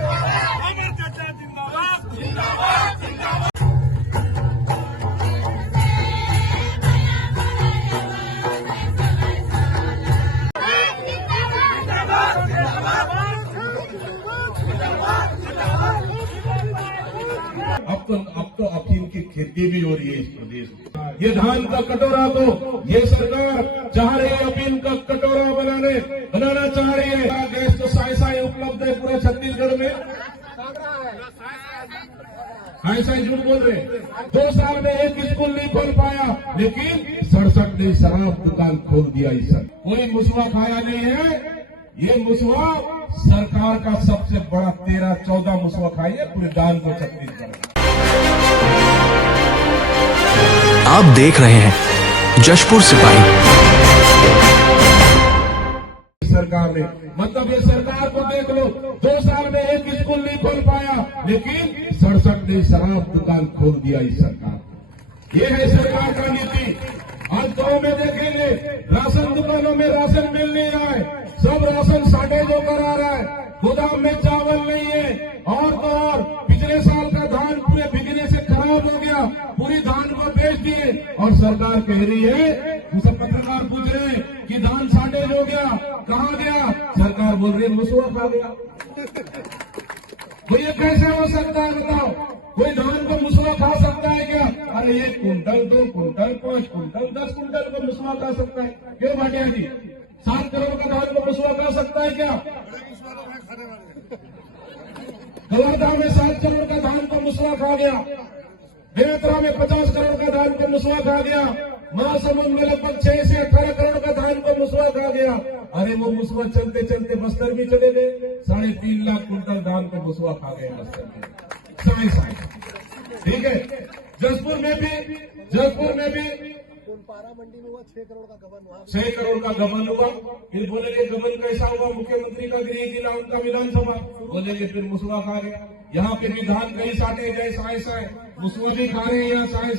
अमर चाचा जिंदाबाद जिंदाबाद जिंदाबाद। अब तो अफीम की खेती भी हो रही है इस प्रदेश में। ये धान का कटोरा तो ये सरकार चाह रही है अफीम का कटोरा बनाना चाह रही है। गैस तो साई उपलब्ध है पूरे छत्तीसगढ़ में। साई झूठ बोल रहे। 2 साल में एक स्कूल नहीं खोल पाया, लेकिन 67 ने शराब दुकान खोल दिया। इस कोई मुसवा खाया नहीं है। ये मुसवा सरकार का सबसे बड़ा 13-14 मुसवा खाई है पूरे दान को छत्तीसगढ़। आप देख रहे हैं जशपुर सिपाही। सरकार ने मतलब ये सरकार को देख लो, 2 साल में एक स्कूल नहीं खोल पाया, लेकिन 67 ने शराब दुकान खोल दिया। इस सरकार ये है सरकार का नीति। आज गांव में देखेंगे राशन दुकानों में राशन मिल नहीं रहा है, सब राशन शॉर्टेज होकर आ रहा है। गोदाम में चावल नहीं है और तो और पिछले साल का धान पूरे बिकने से खराब हो गया, पूरी धान को बेच दिए। और सरकार कह रही है, मुझसे पत्रकार पूछ रहे हैं कि धान शॉर्टेज हो गया, कहाँ गया? सरकार बोल रही है मुसवा खा गया। तो ये कैसे हो सकता है बताओ? कोई धान को मुसवा खा सकता है क्या? अरे 1 कुंटल 2 कुंटल 5 कुंटल 10 कुंटल को मुसवा खा सकता है क्यों भाटिया जी? 7 करोड़ का धान को मुसवा खा सकता है क्या? कवर्धा में 7 करोड़ का धान को मुसवा खा गया, बेमेतरा में 50 करोड़ का धान को मुसवा खा गया, महासमुंद में लगभग 6 से 18 करोड़ का धान को मुसवा खा गया। अरे वो मुसवा चलते चलते बस्तर भी चले गए, 3.5 लाख कुंटल धान को मुसवा खा गए बस्तर में। साई ठीक है। जशपुर में भी पारा मंडी में हुआ 6 करोड़ का गबन हुआ। 6 करोड़ का गबन हुआ। फिर बोलेंगे गबन कैसा हुआ? मुख्यमंत्री का गृह जिला उनका विधानसभा, बोलेंगे फिर मुसवा खा गया। यहाँ पे भी धान कई साटे गए साए मुसवा भी खा रहे हैं यहाँ साए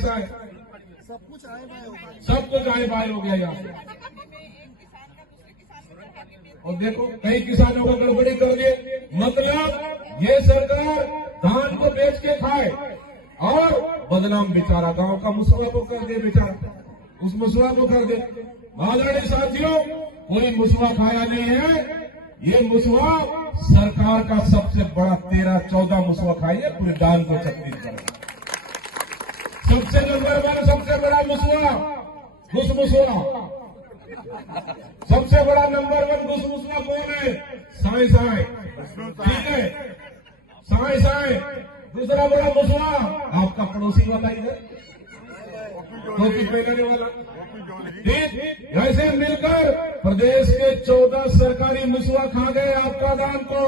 सब कुछ आए बाय हो गया यहाँ। और देखो कई किसानों को गड़बड़ी कर दिए। मतलब ये सरकार धान को बेच के खाए और बदनाम बेचारा गांव का मुसवा को कर दे, बेचारा उस मुसवा को कर दे। आदरणीय साथियों, कोई मुसवा खाया नहीं है। ये मुसवा सरकार का सबसे बड़ा 13-14 मुसवा खाई है पूरे दान को छत्तीसगढ़। सबसे नंबर 1 सबसे बड़ा मुसवा घुस मुसवा। सबसे बड़ा नंबर 1 घुस मुसवा कौन है? साई ठीक है, साई। दूसरा बड़ा मुसवा आपका पड़ोसी वाला इधर टोपी पहनने वाला। ठीक ऐसे मिलकर प्रदेश के 14 सरकारी मुसवा खा गए आपका धान को।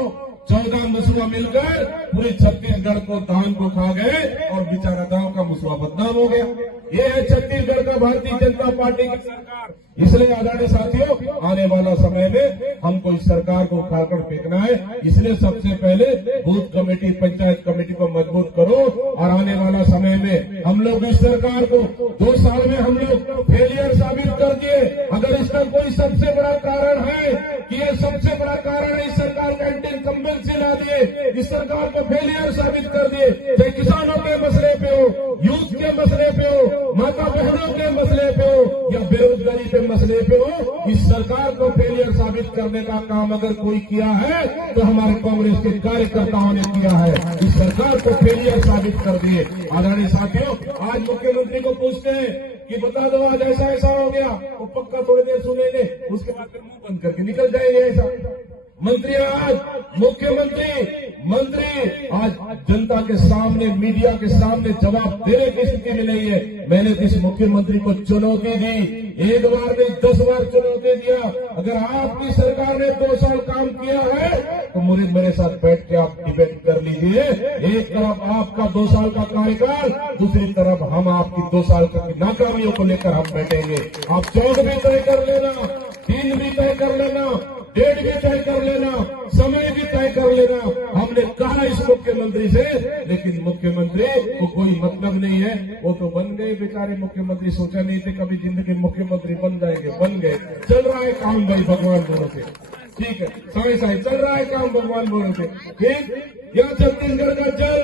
14 मुसवा मिलकर पूरे छत्तीसगढ़ को धान को खा गए और बेचारा गांव का मुसवा बदनाम हो गया। ये है छत्तीसगढ़ का भारतीय जनता पार्टी की सरकार। इसलिए आदरणीय साथियों, आने वाला समय में हमको इस सरकार को उखाड़कर फेंकना है। इसलिए सबसे पहले बूथ कमेटी, पंचायत कमेटी को मजबूत करो और आने वाला समय में हम लोग इस सरकार को 2 साल में हम लोग फेलियर साबित कर दिए। अगर इसका कोई सबसे बड़ा कारण है कि ये सबसे बड़ा कारण है इस सरकार का एंटी इनकम्बेंसी ला दिए, इस सरकार को फेलियर साबित कर दिए। चाहे किसानों के मसले पे हो, यूथ के मसले पे हो, माता बहनों के मसले पे हो या बेरोजगारी पे मसले पे हो, इस सरकार को फेलियर साबित करने का काम अगर कोई किया है तो हमारे कांग्रेस के कार्यकर्ताओं ने किया है। इस सरकार को फेलियर साबित कर दिए। आदरणीय साथियों, आज मुख्यमंत्री को पूछते हैं कि बता दो आज ऐसा हो गया, वो पक्का थोड़ी देर सुनेंगे, उसके बाद फिर मुंह बंद करके निकल जाएंगे। ऐसा मंत्री आज मंत्री आज जनता के सामने, मीडिया के सामने जवाब देने की स्थिति में नहीं है। मैंने इस मुख्यमंत्री को चुनौती दी, 1 बार नहीं 10 बार चुनौती दिया। अगर आपकी सरकार ने 2 साल काम किया है तो मेरे साथ बैठ के आप डिबेट कर लीजिए। एक तरफ आपका 2 साल का कार्यकाल, दूसरी तरफ हम आपकी 2 साल की नाकामियों को लेकर हम बैठेंगे। आप 14 भी तय कर लेना, 3 भी तय कर लेना, डेट भी तय कर लेना, समय भी तय कर लेना। हमने कहा इस मुख्यमंत्री से, लेकिन मुख्यमंत्री को कोई मतलब नहीं है। वो तो बन गए बेचारे मुख्यमंत्री, सोचा नहीं थे कभी जिंदगी मुख्यमंत्री बन जाएंगे, बन गए। चल रहा है काम भाई भगवान दोनों से। ठीक है, साई साई चल रहा है काम, भगवान बोल रहे थे। ठीक, यहाँ छत्तीसगढ़ का जल,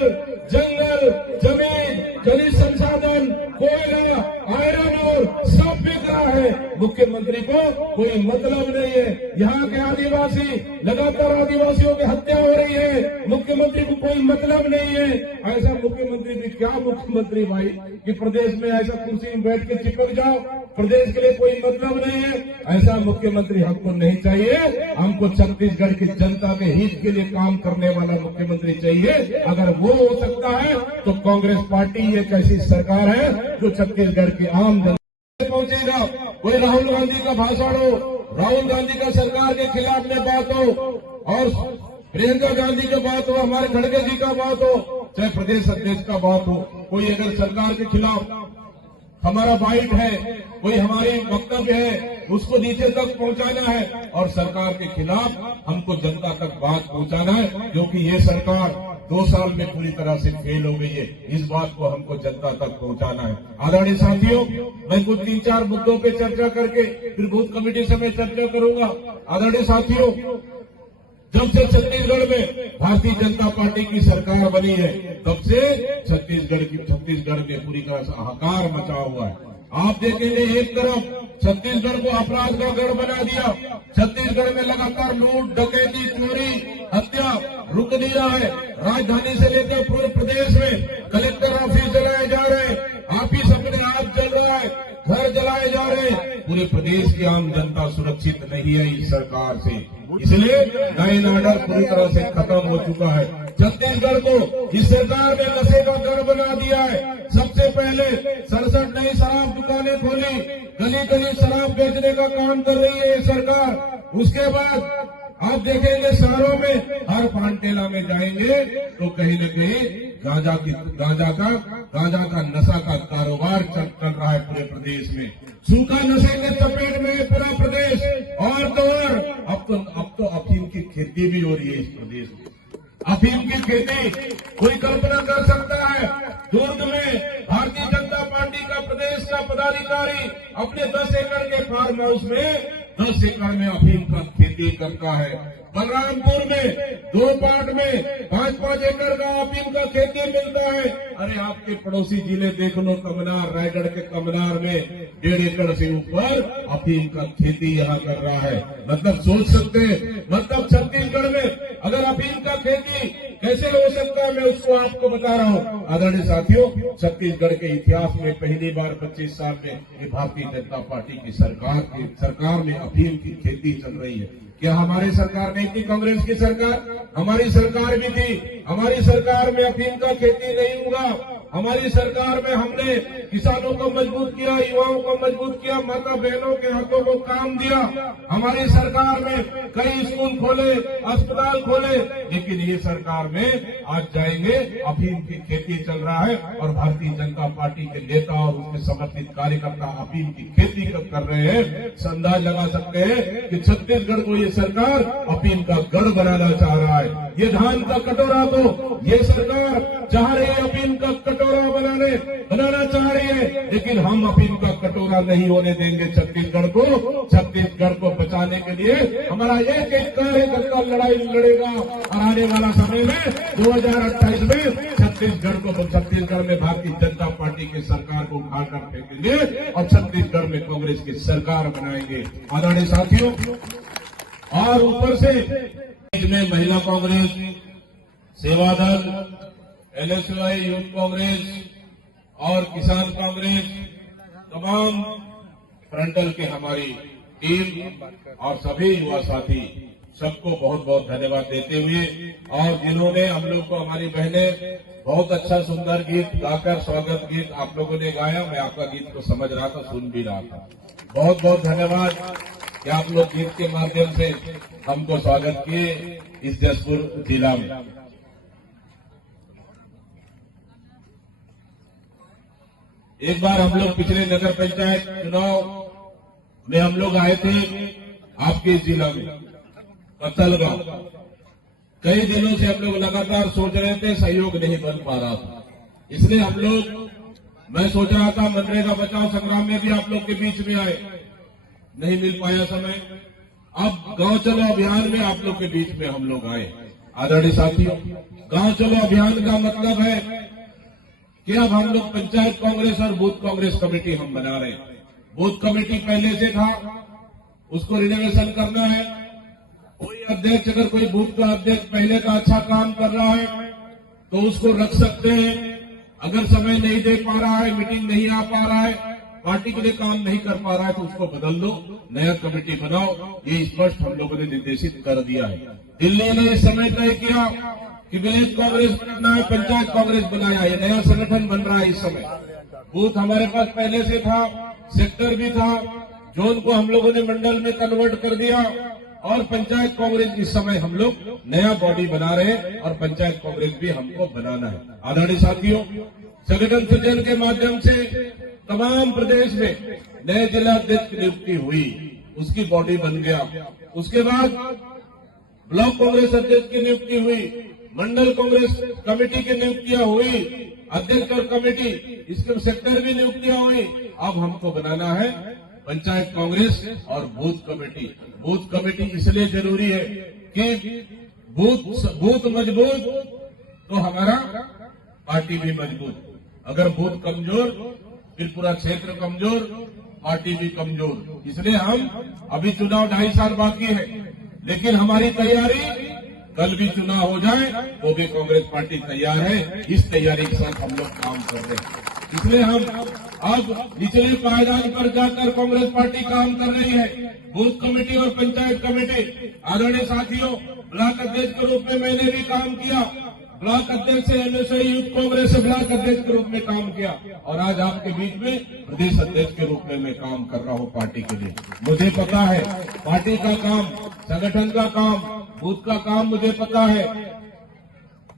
जंगल, जमीन, खनिज संसाधन, कोयला, आयरन और सब बिक रहा है। मुख्यमंत्री को कोई मतलब नहीं है। यहाँ के आदिवासी, लगातार आदिवासियों की हत्या हो रही है, मुख्यमंत्री को कोई मतलब नहीं है। ऐसा मुख्यमंत्री भी क्या मुख्यमंत्री भाई कि प्रदेश में ऐसा कुर्सी में बैठ के चिपक जाओ, प्रदेश के लिए कोई मतलब नहीं है। ऐसा मुख्यमंत्री हमको नहीं चाहिए। हमको छत्तीसगढ़ की जनता के हित के लिए काम करने वाला मुख्यमंत्री चाहिए। अगर वो हो सकता है तो कांग्रेस पार्टी एक ऐसी सरकार है जो छत्तीसगढ़ की आम जनता पहुंचेगा। कोई राहुल गांधी का भाषण हो, राहुल गांधी का सरकार के खिलाफ में बात हो, और प्रियंका गांधी की बात हो, हमारे खड़गे जी का बात हो, चाहे प्रदेश अध्यक्ष का बात हो, कोई अगर सरकार के खिलाफ हमारा बाइट है, कोई हमारी वक्तव्य है, उसको नीचे तक पहुंचाना है और सरकार के खिलाफ हमको जनता तक बात पहुंचाना है, क्योंकि ये सरकार 2 साल में पूरी तरह से फेल हो गई है। इस बात को हमको जनता तक पहुंचाना है। आदरणीय साथियों, मैं कुछ 3-4 मुद्दों पे चर्चा करके फिर बूथ कमेटी से मैं चर्चा करूंगा। आदरणीय साथियों, जब से छत्तीसगढ़ में भारतीय जनता पार्टी की सरकार बनी है, तब से छत्तीसगढ़ में पूरी तरह से हाहाकार मचा हुआ है। आप देखेंगे एक तरफ छत्तीसगढ़ को अपराध का गढ़ बना दिया। छत्तीसगढ़ में लगातार लूट, डकैती, चोरी, हत्या रुक नहीं रहा है। राजधानी से लेकर पूरे प्रदेश में कलेक्टर ऑफिस जलाए जा रहे हैं, ऑफिस अपने आप जल रहा है, घर जलाए जा रहे हैं। पूरे प्रदेश की आम जनता सुरक्षित नहीं है इस सरकार से, इसलिए लॉ एंड ऑर्डर पूरी तरह से खत्म हो चुका है। छत्तीसगढ़ को इस सरकार ने नशे का गढ़ बना दिया है। सबसे पहले 67 नई शराब दुकानें खोली, गली गली शराब बेचने का काम कर रही है ये सरकार। उसके बाद आप देखेंगे शहरों में हर पान ठेला में जाएंगे तो कहीं न कहीं गांजा का नशा का कारोबार चल रहा है पूरे प्रदेश में। सूखा नशे के चपेट में पूरा प्रदेश, और तो और अब तो अफीम की खेती भी हो रही है इस प्रदेश में। अफीम की खेती कोई कल्पना कर सकता है? दुर्ग में भारतीय जनता पार्टी का प्रदेश का पदाधिकारी अपने 10 एकड़ के फार्म हाउस में 10 एकड़ में अफीम का खेती करता है। बलरामपुर में 2 पार्ट में 5-5 एकड़ का अफीम का खेती मिलता है। अरे आपके पड़ोसी जिले देख लो, कमनार, रायगढ़ के कमनार में 1.5 एकड़ से ऊपर अफीम का खेती यहाँ कर रहा है। मतलब सोच सकते हैं, मतलब छत्तीसगढ़ में अगर अफीम का खेती कैसे हो सकता है, मैं उसको आपको बता रहा हूँ। आदरणीय साथियों, छत्तीसगढ़ के इतिहास में पहली बार 25 साल में ये भारतीय जनता पार्टी की सरकार में अफीम की खेती चल रही है। क्या हमारी सरकार नहीं थी? कांग्रेस की सरकार, हमारी सरकार भी थी। हमारी सरकार में अफीम का खेती नहीं हुआ। हमारी सरकार में हमने किसानों को मजबूत किया, युवाओं को मजबूत किया, माता बहनों के हाथों को काम दिया। हमारी सरकार में कई स्कूल खोले, अस्पताल खोले, लेकिन ये सरकार में आज जाएंगे अफीम की खेती चल रहा है और भारतीय जनता पार्टी के नेता और उसके समर्थित कार्यकर्ता अफीम की खेती कर रहे हैं। अंदाज लगा सकते हैं कि छत्तीसगढ़ को ये सरकार अफीम का गढ़ बनाना चाह रहा है। ये धान का कटोरा को ये सरकार चाह रही है अफीम का कटोरा बनाना चाह रही है, लेकिन हम अफीम का कटोरा नहीं होने देंगे छत्तीसगढ़ को। छत्तीसगढ़ को बचाने के लिए हमारा एक कार्यकर्ता लड़ाई लड़ेगा और आने वाला समय में 2028 में छत्तीसगढ़ में भारतीय जनता पार्टी की सरकार को उठाकर फेंकेंगे और छत्तीसगढ़ में कांग्रेस की सरकार बनाएंगे। आदरणीय साथियों, और ऊपर से में महिला कांग्रेस, सेवा दल, एलएसवाई, यूथ कांग्रेस और किसान कांग्रेस, तमाम फ्रंटल के हमारी टीम और सभी युवा साथी, सबको बहुत बहुत धन्यवाद देते हुए, और जिन्होंने हम लोग को, हमारी बहनें बहुत अच्छा सुंदर गीत गाकर स्वागत गीत आप लोगों ने गाया। मैं आपका गीत को समझ रहा था, सुन भी रहा था। बहुत बहुत धन्यवाद कि आप लोग गीत के माध्यम से हमको स्वागत किए इस जसपुर जिला में। एक बार हम लोग पिछले नगर पंचायत चुनाव में हम लोग आए थे आपके जिला में पत्तलगांव। कई दिनों से हम लोग लगातार सोच रहे थे, सहयोग नहीं बन पा रहा था, इसलिए हम लोग, मैं सोच रहा था मनरेगा बचाओ संग्राम में भी आप लोग के बीच में आए, नहीं मिल पाया समय। अब गांव चलो अभियान में आप लोग के बीच में हम लोग आए। आदरणीय साथियों, गांव चलो अभियान का मतलब है कि अब हम लोग पंचायत कांग्रेस और बूथ कांग्रेस कमेटी हम बना रहे हैं। बूथ कमेटी पहले से था, उसको रिनोवेशन करना है। कोई अध्यक्ष, अगर कोई बूथ का अध्यक्ष पहले का अच्छा काम कर रहा है तो उसको रख सकते हैं। अगर समय नहीं दे पा रहा है, मीटिंग नहीं आ पा रहा है, पार्टी के लिए काम नहीं कर पा रहा है तो उसको बदल दो, नया कमेटी बनाओ। ये स्पष्ट हम लोगों ने निर्देशित कर दिया है। दिल्ली ने इस समय तय किया कि विलेज कांग्रेस बनाना है, पंचायत कांग्रेस बनाया, ये नया संगठन बन रहा है। इस समय बूथ हमारे पास पहले से था, सेक्टर भी था, जोन को हम लोगों ने मंडल में कन्वर्ट कर दिया और पंचायत कांग्रेस इस समय हम लोग नया बॉडी बना रहे हैं और पंचायत कांग्रेस भी हमको बनाना है। आदरणीय साथियों, संगठन सृजन के माध्यम से तमाम प्रदेश में नए जिला अध्यक्ष की नियुक्ति हुई, उसकी बॉडी बन गया। उसके बाद ब्लॉक कांग्रेस अध्यक्ष की नियुक्ति हुई, मंडल कांग्रेस कमेटी की नियुक्तियां हुई, अध्यक्ष और कमेटी, इसके सेक्टर भी नियुक्तियां हुई। अब हमको बनाना है पंचायत कांग्रेस और बूथ कमेटी। बूथ कमेटी इसलिए जरूरी है कि बूथ मजबूत तो हमारा पार्टी भी मजबूत। अगर बूथ कमजोर फिर पूरा क्षेत्र कमजोर, पार्टी भी कमजोर। इसलिए हम अभी चुनाव 2.5 साल बाकी है, लेकिन हमारी तैयारी, कल भी चुनाव हो जाए वो भी कांग्रेस पार्टी तैयार है। इस तैयारी के साथ हम लोग काम कर रहे हैं। इसलिए हम अब निचले पायदान पर जाकर कांग्रेस पार्टी काम कर रही है। बूथ कमेटी और पंचायत कमेटी, आदरणीय साथियों, ब्लॉक अध्यक्ष के रूप में मैंने भी काम किया। ब्लॉक अध्यक्ष से एमएसआई यूथ कांग्रेस से ब्लॉक अध्यक्ष के रूप में काम किया और आज आपके बीच में प्रदेश अध्यक्ष के रूप में मैं काम कर रहा हूं पार्टी के लिए। मुझे पता है पार्टी का काम, संगठन का काम, बूथ का काम मुझे पता है,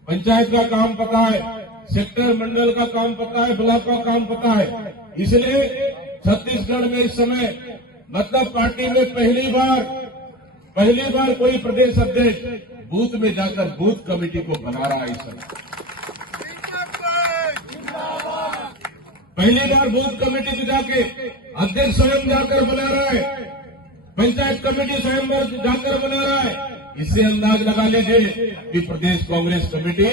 पंचायत का काम पता है, सेक्टर मंडल का काम पता है, ब्लॉक का काम पता है। इसलिए छत्तीसगढ़ में इस समय मतलब पार्टी में पहली बार कोई प्रदेश अध्यक्ष बूथ में जाकर बूथ कमेटी को बना रहा है। इस समय पहली बार बूथ कमेटी में जाके अध्यक्ष स्वयं जाकर बना रहा है, पंचायत कमेटी स्वयं जाकर बना रहा है। इससे अंदाज लगा लीजिए कि प्रदेश कांग्रेस कमेटी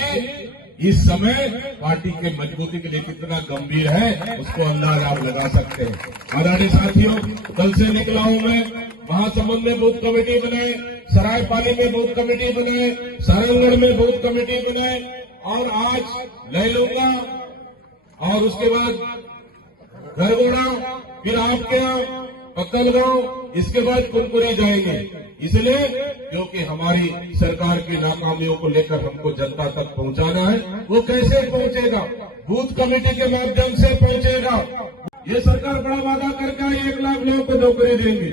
इस समय पार्टी के मजबूती के लिए कितना गंभीर है, उसको अंदाज आप लगा सकते हैं। आदरणीय साथियों, कल से निकला हूं मैं, महासमुंद में बूथ कमेटी बनाए, सरायपाली में बूथ कमेटी बनाए, सारंगढ़ में बूथ कमेटी बनाए और आज ले लूंगा और उसके बाद गरगोड़ा, फिर आपके यहाँ पत्तलगांव, इसके बाद कुरकुरी जाएंगे। इसलिए क्योंकि हमारी सरकार की नाकामियों को लेकर हमको जनता तक पहुंचाना है। वो कैसे पहुंचेगा? बूथ कमेटी के माध्यम से पहुंचेगा। ये सरकार बड़ा वादा करके आई, 1 लाख लोगों को नौकरी देंगे।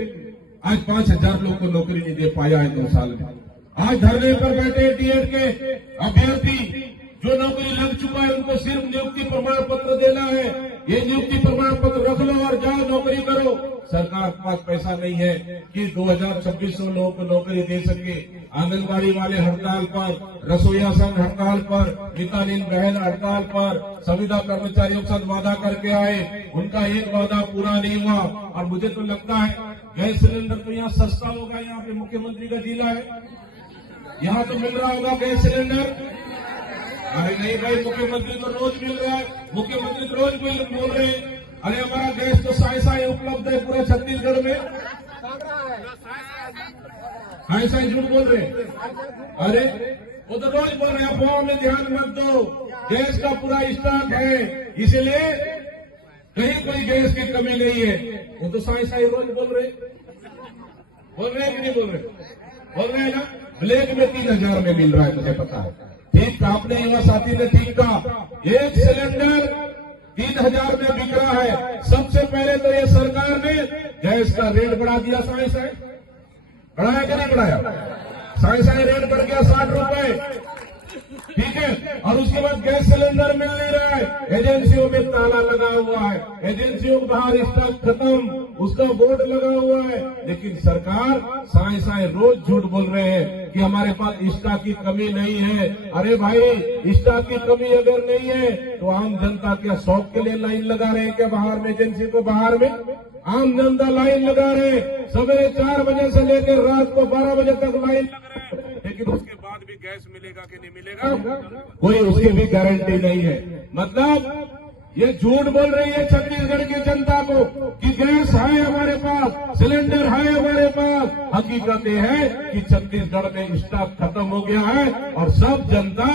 आज 5,000 लोगों को नौकरी नहीं दे पाया है 2 साल में। आज धरने पर बैठे टीएड के अभ्यर्थी जो नौकरी लग चुका है उनको सिर्फ नियुक्ति प्रमाण पत्र देना है। ये नियुक्ति प्रमाण पत्र रख लो और जाओ नौकरी करो। सरकार के पास पैसा नहीं है कि 2,2600 लोगों को नौकरी दे सके। आंगनबाड़ी वाले हड़ताल पर, रसोईया संघ हड़ताल पर, मितानिन बहन हड़ताल पर, संविदा कर्मचारियों के साथ वादा करके आए, उनका एक वादा पूरा नहीं हुआ। और मुझे तो लगता है गैस सिलेंडर तो यहाँ सस्ता होगा, यहाँ पे मुख्यमंत्री का जिला है, यहाँ तो मिल रहा होगा गैस सिलेंडर। अरे नहीं भाई, मुख्यमंत्री तो रोज मिल रहा है, मुख्यमंत्री तो रोज बोल रहे हैं अरे हमारा गैस तो साई उपलब्ध है पूरा छत्तीसगढ़ में। साई झूठ बोल रहे, अरे वो तो रोज बोल रहे हैं। अफवाह में ध्यान मत दो, गैस का पूरा स्टॉक है, इसलिए कहीं कोई गैस की कमी नहीं है। वो तो साई रोज बोल रहे कि नहीं बोल रहे ना। ब्लैक में 3,000 में मिल रहा है, मुझे पता है। ठीक कहा आपने, युवा साथी ने ठीक कहा। एक सिलेंडर 3,000 में बिक रहा है। सबसे पहले तो ये सरकार ने गैस का रेट बढ़ा दिया। साई बढ़ाया कि नहीं बढ़ाया? साई रेट बढ़ गया 60 रुपए, ठीक है। और उसके बाद गैस सिलेंडर मिल नहीं रहा है, एजेंसियों में ताला लगा हुआ है, एजेंसियों के बाहर स्टॉक खत्म, उसका बोर्ड लगा हुआ है। लेकिन सरकार साई रोज झूठ बोल रहे हैं कि हमारे पास स्टॉक की कमी नहीं है। अरे भाई, स्टॉक की कमी अगर नहीं है तो आम जनता क्या शौक के लिए लाइन लगा रहे हैं क्या बाहर में, एजेंसी को बाहर में? आम जनता लाइन लगा रहे, सवेरे 4 बजे से लेकर रात को 12 बजे तक लाइन लगा रहे, लेकिन उसके बाद भी गैस मिलेगा कि नहीं मिलेगा, कोई उसकी भी गारंटी नहीं है। मतलब ये झूठ बोल रही है छत्तीसगढ़ की जनता को कि गैस है हमारे पास, सिलेंडर है हमारे पास। हकीकत ये है कि छत्तीसगढ़ में स्टॉक खत्म हो गया है और सब जनता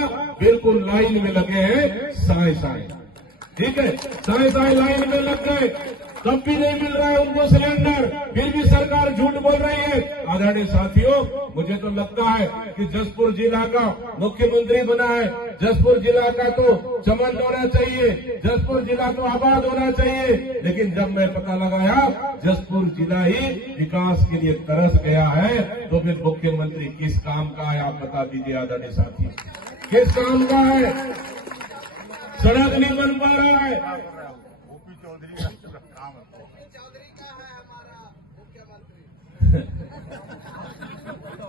बिल्कुल लाइन में लगे हैं, साए साए, ठीक है, साए साए लाइन में लग गए, तब भी नहीं मिल रहा है उनको सिलेंडर, फिर भी सरकार झूठ बोल रही है। आदरणीय साथियों, मुझे तो लगता है कि जसपुर जिला का मुख्यमंत्री बना है, जसपुर जिला का तो चमन होना चाहिए, जसपुर जिला तो आबाद होना चाहिए, लेकिन जब मैं पता लगाया जसपुर जिला ही विकास के लिए तरस गया है, तो फिर मुख्यमंत्री किस काम का है आप बता दीजिए आदरणीय साथियों, किस काम का है? सड़क नहीं बन पा रहा है, ओपी चौधरी का काम है।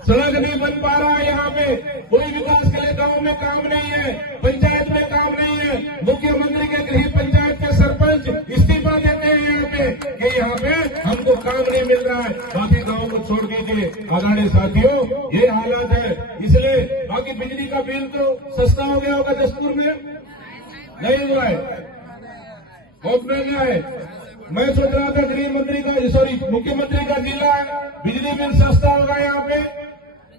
सड़क नहीं बन पा रहा है, यहाँ पे कोई विकास के लिए गांव में काम नहीं है, पंचायत में काम नहीं है। मुख्यमंत्री के गृह पंचायत के सरपंच इस्तीफा देते हैं यहाँ पे कि यहाँ पे हमको काम नहीं मिल रहा है, बाकी गांव को छोड़ दीजिए। आदरणीय साथियों, ये हालात है, इसलिए बाकी बिजली का बिल तो सस्ता हो गया होगा जसपुर में, नहीं हुआ है, बहुत महंगा है। मैं सोच रहा था गृह मंत्री का, सॉरी मुख्यमंत्री का जिला बिजली बिल सस्ता होगा यहाँ पे,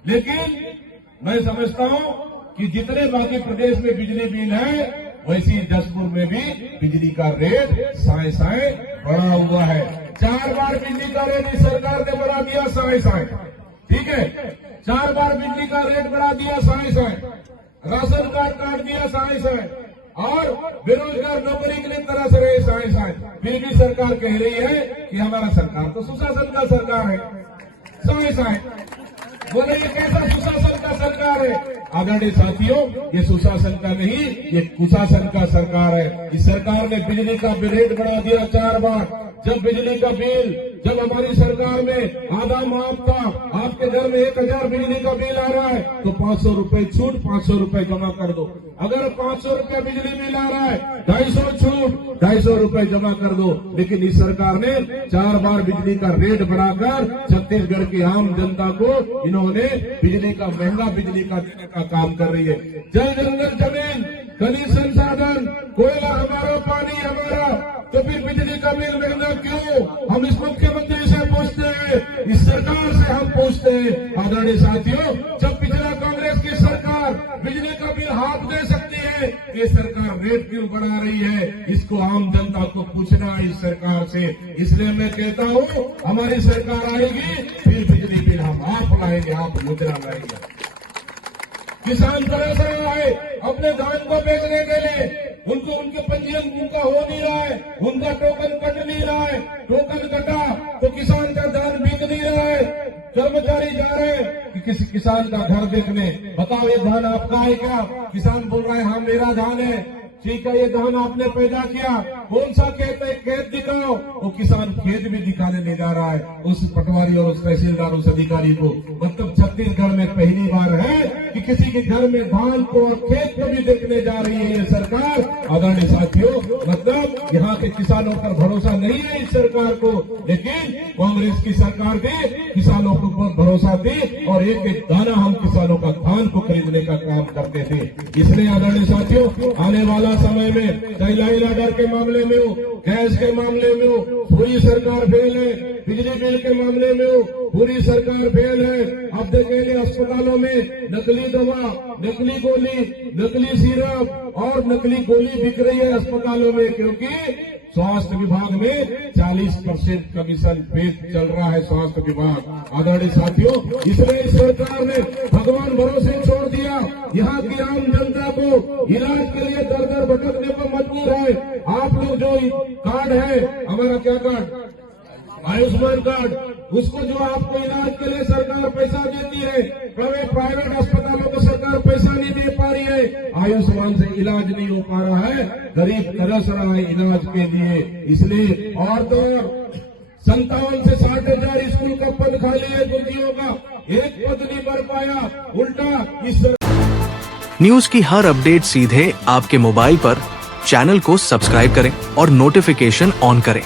लेकिन मैं समझता हूँ कि जितने बाकी प्रदेश में बिजली बिल है, वैसी जसपुर में भी बिजली का रेट साए साए बढ़ा हुआ है। 4 बार बिजली का रेट इस सरकार ने बढ़ा दिया साए साए, ठीक है, 4 बार बिजली का रेट बढ़ा दिया साए साए, राशन कार्ड काट दिया साए साए, और बेरोजगार नौकरी के लिए तरस रहे साए साए। फिर भी सरकार कह रही है कि हमारा सरकार तो सुशासन का सरकार है, साए साए बोले ये कैसा सुशासन का सरकार है? आदरणीय साथियों, ये सुशासन का नहीं, ये कुशासन का सरकार है। इस सरकार ने बिजली का रेट बढ़ा दिया 4 बार। जब बिजली का बिल, जब हमारी सरकार में आधा माफ था, आपके घर में 1000 बिजली का बिल आ रहा है तो 500 रुपए छूट, 500 रुपए जमा कर दो। अगर 500 रुपए बिजली बिल आ रहा है, 250 छूट, 250 रुपए जमा कर दो। लेकिन इस सरकार ने 4 बार बिजली का रेट बढ़ाकर छत्तीसगढ़ की आम जनता को इन्होंने बिजली का महंगा बिजली का देने का काम कर रही है। जल जंगल जमीन, खनिज संसाधन, कोयला हमारा, पानी हमारा, तो फिर बिजली का बिल महंगा क्यों? हम इस मुख्यमंत्री से पूछते हैं, इस सरकार से हम पूछते हैं। आदरणीय साथियों, जब पिछला कांग्रेस की सरकार बिजली का बिल हाफ दे सकती है, ये सरकार रेट क्यों बढ़ा रही है? इसको आम जनता को पूछना है इस सरकार से। इसलिए मैं कहता हूँ, हमारी सरकार आएगी, फिर बिजली बिल हम आप लाएंगे, आप मुद्रा लाएंगे। किसान तरस रहा है अपने धान को बेचने के लिए, उनको उनके पंजीयन उनका हो नहीं रहा है, उनका टोकन कट नहीं रहा है, टोकन कटा तो किसान का धान बिक नहीं रहा है। कर्मचारी जा रहे हैं कि किसी किसान का घर देखने, बताओ ये धान आपका है क्या? किसान बोल रहा है हाँ मेरा धान है। ठीक है, ये धान आपने पैदा किया, कौन सा खेत है, खेत दिखाओ। वो किसान खेत भी दिखाने नहीं जा रहा है उस पटवारी और उस तहसीलदार, उस अधिकारी को। मतलब छत्तीसगढ़ में पहली बार है कि किसी के घर में धान को और खेत को भी देखने जा रही है ये सरकार। आदरणीय साथियों, मतलब यहाँ के किसानों पर भरोसा नहीं है इस सरकार को, लेकिन कांग्रेस की सरकार ने किसानों को बहुत भरोसा दी और एक एक दाना हम किसानों का धान को खरीदने का काम करते थे। इसलिए आदरणीय साथियों, आने वाला समय में चाहे लाइन ऑर्डर के मामले में हो, गैस के मामले में हो, पूरी सरकार फेल है। बिजली बिल के मामले में हो, पूरी सरकार फेल है। अब देखेंगे अस्पतालों में नकली दवा, नकली गोली, नकली सिरप और नकली गोली बिक रही है अस्पतालों में, क्योंकि स्वास्थ्य विभाग में 40% कमीशन पे चल रहा है स्वास्थ्य विभाग। आदरणीय साथियों, इसलिए इस सरकार ने भगवान भरोसे छोड़ दिया। यहाँ की आम जनता को इलाज के लिए दर दर भटकने पर मजबूर है। आप लोग जो कार्ड है, हमारा क्या कार्ड, आयुष्मान कार्ड, उसको जो आपको इलाज के लिए सरकार पैसा देती है, प्राइवेट अस्पतालों को सरकार पैसा नहीं दे पा रही है, आयुष्मान से इलाज नहीं हो पा रहा है, गरीब तरस रहा है इलाज के लिए। इसलिए और तो 57 से 60,000 स्कूल का पद खाली है गुरुजियों का, एक पद नहीं भर पाया। उल्टा इस न्यूज की हर अपडेट सीधे आपके मोबाइल पर, चैनल को सब्सक्राइब करें और नोटिफिकेशन ऑन करें।